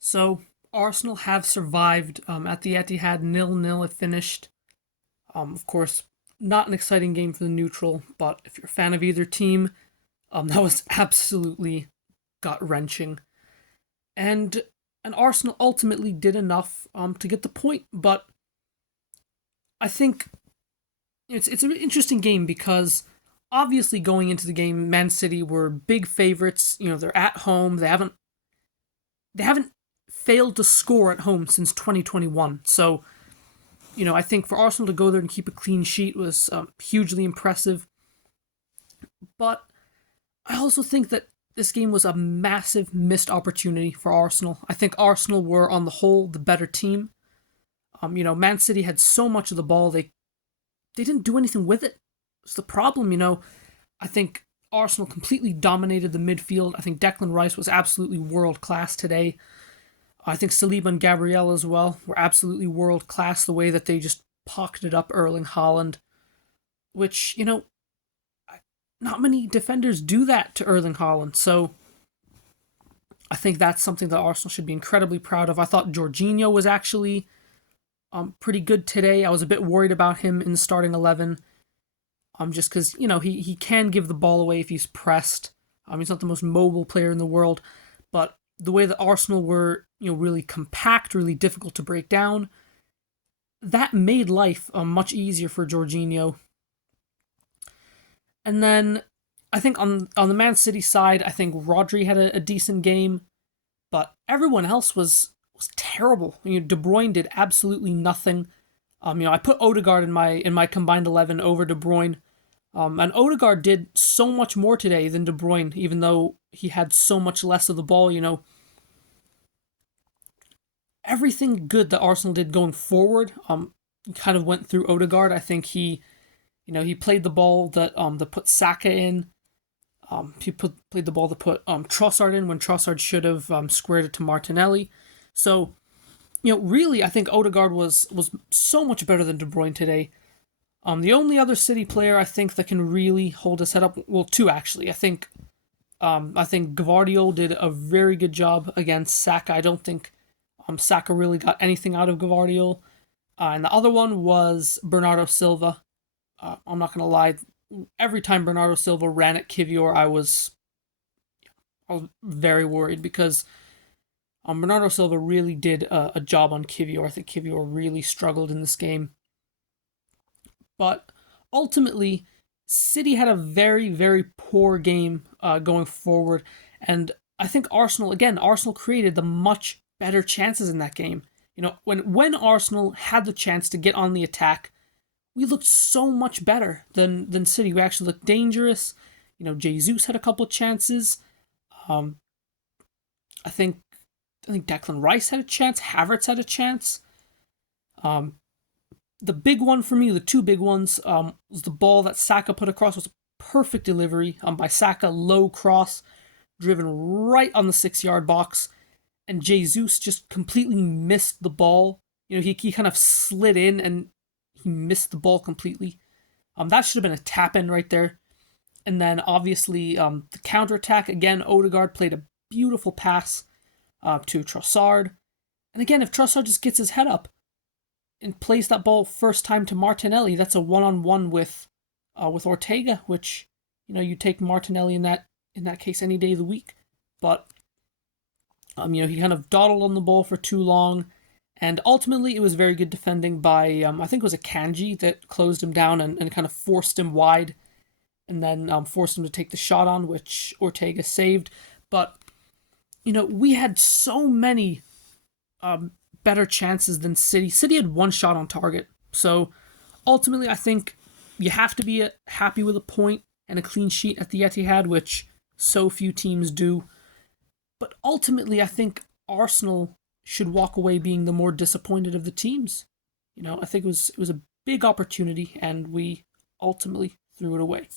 So Arsenal have survived at the Etihad 0-0. It finished. Of course, not an exciting game for the neutral, but if you're a fan of either team, that was absolutely gut wrenching. And and Arsenal ultimately did enough to get the point, but I think it's an interesting game because obviously going into the game, Man City were big favorites. They're at home. They haven't failed to score at home since 2021. So, I think for Arsenal to go there and keep a clean sheet was hugely impressive. But I also think that this game was a massive missed opportunity for Arsenal. I think Arsenal were, on the whole, the better team. Man City had so much of the ball, they didn't do anything with it. It's the problem, I think Arsenal completely dominated the midfield. I think Declan Rice was absolutely world class today. I think Saliba and Gabriel as well were absolutely world class, the way that they just pocketed up Erling Haaland, which, not many defenders do that to Erling Haaland. So I think that's something that Arsenal should be incredibly proud of. I thought Jorginho was actually pretty good today. I was a bit worried about him in the starting 11, just because, he can give the ball away if he's pressed. He's not the most mobile player in the world, but the way that Arsenal were, really compact, really difficult to break down, that made life much easier for Jorginho. And then I think on the Man City side, I think Rodri had a decent game, but everyone else was terrible. De Bruyne did absolutely nothing. I put Odegaard in my combined 11 over De Bruyne. And Odegaard did so much more today than De Bruyne, even though he had so much less of the ball. Everything good that Arsenal did going forward, kind of went through Odegaard. I think he played the ball that put Saka in. Played the ball that put Trossard in when Trossard should have squared it to Martinelli. So, really, I think Odegaard was so much better than De Bruyne today. The only other City player I think that can really hold his head up, well, two actually. I think Gvardiol did a very good job against Saka. I don't think Saka really got anything out of Gvardiol. And the other one was Bernardo Silva. I'm not gonna lie. Every time Bernardo Silva ran at Kivior, I was very worried because Bernardo Silva really did a job on Kivior. I think Kivior really struggled in this game. But ultimately, City had a very, very poor game going forward. And I think Arsenal created the much better chances in that game. When Arsenal had the chance to get on the attack, we looked so much better than City. We actually looked dangerous. Jesus had a couple of chances. Um, I think Declan Rice had a chance. Havertz had a chance. Um, the big one for me, the two big ones, was the ball that Saka put across. Was a perfect delivery by Saka, low cross, driven right on the 6-yard box, and Jesus just completely missed the ball. He kind of slid in and he missed the ball completely. That should have been a tap in right there. And then obviously the counterattack, again, Odegaard played a beautiful pass to Trossard. And again, if Trossard just gets his head up and plays that ball first time to Martinelli, that's a one-on-one with Ortega, which, you take Martinelli in that case any day of the week. But he kind of dawdled on the ball for too long. And ultimately, it was very good defending by, I think it was Akanji that closed him down and kind of forced him wide, and then forced him to take the shot on, which Ortega saved. But, we had so many better chances than City. City had one shot on target. So, ultimately, I think you have to be happy with a point and a clean sheet at the Etihad, which so few teams do. But ultimately, I think Arsenal should walk away being the more disappointed of the teams. I think it was a big opportunity, and we ultimately threw it away.